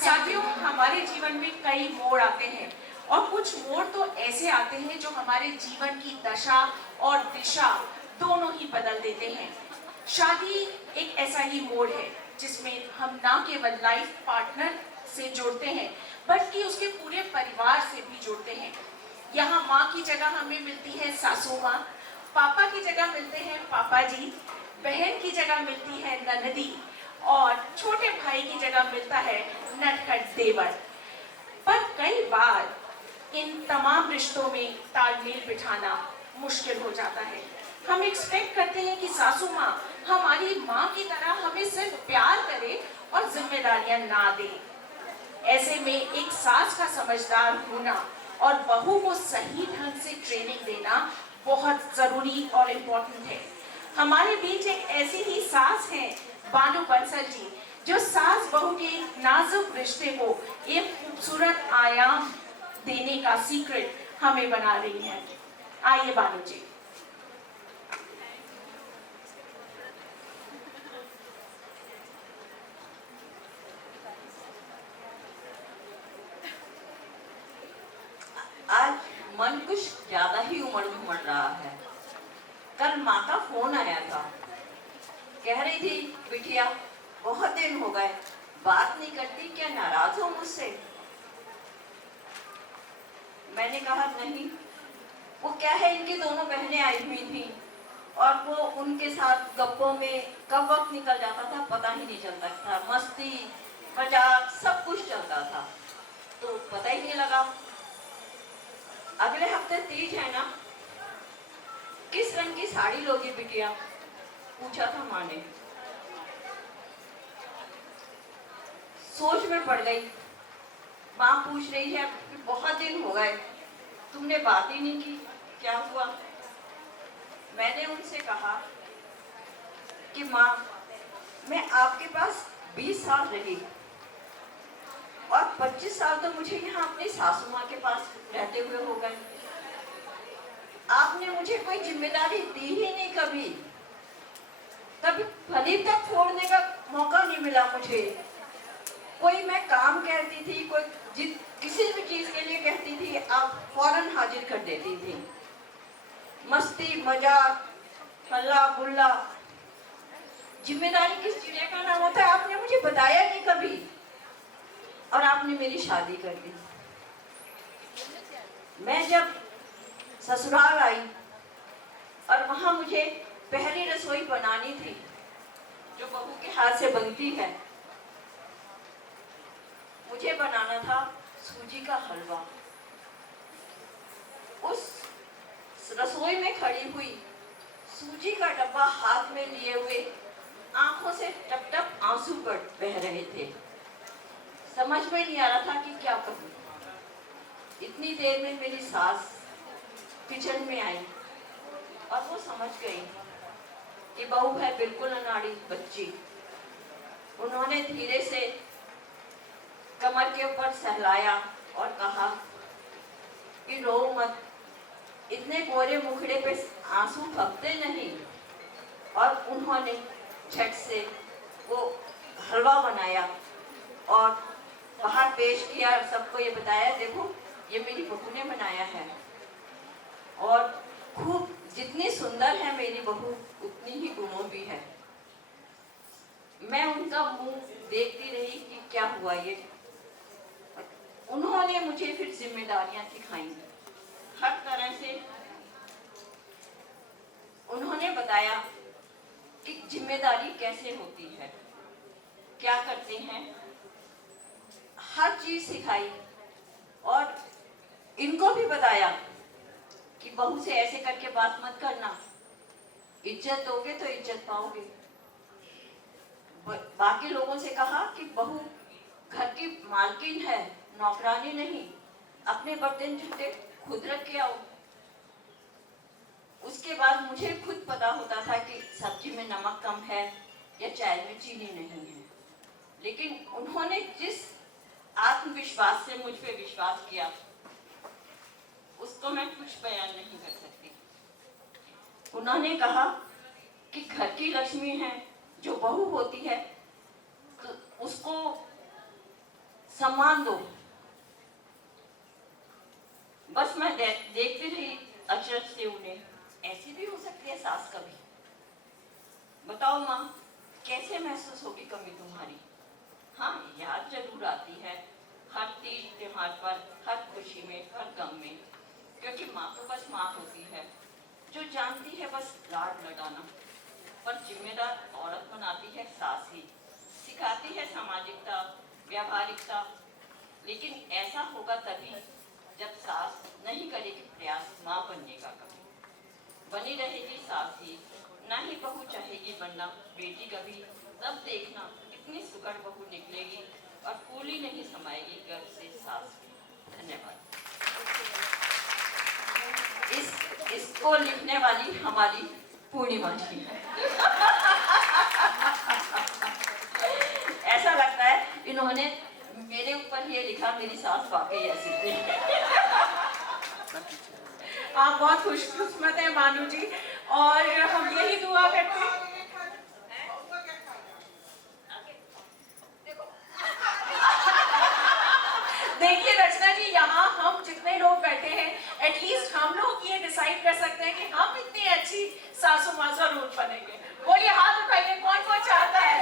साथियों, हमारे जीवन में कई मोड़ आते हैं और कुछ मोड़ तो ऐसे आते हैं जो हमारे जीवन की दशा और दिशा दोनों ही बदल देते हैं। शादी एक ऐसा ही मोड़ है जिसमें हम ना केवल लाइफ पार्टनर से जुड़ते हैं बल्कि उसके पूरे परिवार से भी जुड़ते हैं। यहाँ माँ की जगह हमें मिलती है सासू माँ, पापा की जगह मिलते हैं पापा जी, बहन की जगह मिलती है ननदी और छोटे भाई की जगह मिलता है नटखट देवर। पर कई बार इन तमाम रिश्तों में तालमेल बिठाना मुश्किल हो जाता है। हम एक्सपेक्ट करते हैं कि सासू माँ हमारी माँ की तरह हमें सिर्फ प्यार करे और जिम्मेदारियां ना दे। ऐसे में एक सास का समझदार होना और बहू को सही ढंग से ट्रेनिंग देना बहुत जरूरी और इम्पोर्टेंट है। हमारे बीच एक ऐसी ही सास हैं बानू बंसल जी, जो सास बहू के नाजुक रिश्ते को एक खूबसूरत आयाम देने का सीक्रेट हमें बना रही हैं। आइए बानू जी। आज मन कुछ ज्यादा ही उमड़ घुमड़ रहा है। कल माँ का फोन आया था, कह रही थी बिटिया बहुत दिन हो गए, बात नहीं करती, क्या नाराज हो मुझसे? मैंने कहा नहीं, वो क्या है, इनकी दोनों बहनें आई हुई थी और वो उनके साथ गप्पों में कब वक्त निकल जाता था पता ही नहीं चलता था। मस्ती मजाक सब कुछ चलता था तो पता ही नहीं लगा। अगले हफ्ते तीज है ना, किस रंग की साड़ी लोगी बिटिया? पूछा था माँ ने। सोच में पड़ गई। माँ पूछ रही है बहुत दिन हो गए, तुमने बात ही नहीं की, क्या हुआ? मैंने उनसे कहा कि माँ, मैं आपके पास 20 साल रही और 25 साल तो मुझे यहाँ अपनी सासू माँ के पास रहते हुए हो गए। आपने मुझे कोई जिम्मेदारी दी ही नहीं कभी, कभी फली तक फोड़ने का मौका नहीं मिला मुझे। कोई मैं काम कहती थी, कोई किसी भी चीज के लिए कहती थी, आप फौरन हाजिर कर देती थी। मस्ती मजाक हल्ला गुल्ला, जिम्मेदारी किस चिड़िया का नाम होता है आपने मुझे बताया नहीं कभी, और आपने मेरी शादी कर दी। मैं जब ससुराल आई और वहां मुझे पहली रसोई बनानी थी जो बहू के हाथ से बनती है, मुझे बनाना था सूजी का हलवा। उस रसोई में खड़ी हुई सूजी का डब्बा हाथ में लिए हुए आंखों से टप टप आंसू बह रहे थे। समझ में नहीं आ रहा था कि क्या करूं। इतनी देर में मेरी सास किचन में आई और वो समझ गई कि बहू है बिल्कुल अनाड़ी बच्ची। उन्होंने धीरे से कमर के ऊपर सहलाया और कहा कि रो मत, इतने गोरे मुखड़े पे आंसू फकते नहीं। और उन्होंने झट से वो हलवा बनाया और बाहर पेश किया, सबको ये बताया देखो ये मेरी बहू ने बनाया है और खूब जितनी सुंदर है मेरी बहू उतनी ही गुणों भी है। मैं उनका मुंह देखती रही कि क्या हुआ ये। उन्होंने मुझे फिर जिम्मेदारियां सिखाई हर तरह से। उन्होंने बताया कि जिम्मेदारी कैसे होती है, क्या करते हैं, हर चीज सिखाई। और इनको भी बताया कि बहू से ऐसे करके बात मत करना, इज्जत दोगे तो इज्जत पाओगे। बाकी लोगों से कहा कि बहू घर की मालकिन है, नौकरानी नहीं, अपने बर्तन झूठे खुद रख के आओ। उसके बाद मुझे खुद पता होता था कि सब्जी में नमक कम है या चाय में चीनी नहीं है, लेकिन उन्होंने जिस आत्मविश्वास से मुझ पे विश्वास किया उसको मैं कुछ बयान नहीं कर सकती। उन्होंने कहा कि घर की लक्ष्मी है जो बहू होती है तो उसको सम्मान दो। बस मैं देखती रही अचरज से उन्हें, ऐसी भी हो सकती है सास कभी। बताओ माँ, कैसे महसूस होगी कमी तुम्हारी? हाँ, याद जरूर आती है हर तीज त्योहार पर, हर खुशी में, हर गम में, क्योंकि माँ तो बस माँ होती है जो जानती है बस लाड लगाना। पर जिम्मेदार औरत बनाती है सास ही, सिखाती है सामाजिकता, व्यावहारिकता। लेकिन ऐसा होगा तभी जब सास नहीं करेगी प्रयास माँ बनने का कभी। बनी रहेगी सास ही, ना ही बहू चाहेगी बनना बेटी कभी। तब देखना कितनी सुगढ़ बहू निकलेगी और फूली नहीं समाएगी गर्भ से सास की। धन्यवाद। इसको लिखने वाली हमारी पूर्णिमा जी है। ऐसा लगता है इन्होंने मेरे ऊपर ये लिखा, मेरी सास वाकई ऐसी थी। आप बहुत खुशकिस्मत हैं मानू जी, और हम यही दुआ करते हैं। देखिए रचना जी, यहाँ हम जितने लोग बैठे हैं, एटलीस्ट हम लोग ये डिसाइड कर सकते हैं कि हम इतनी अच्छी सासू माँ जरूर बनेंगे। बोलिए, हाथ उठाइए, कौन कौन चाहता है?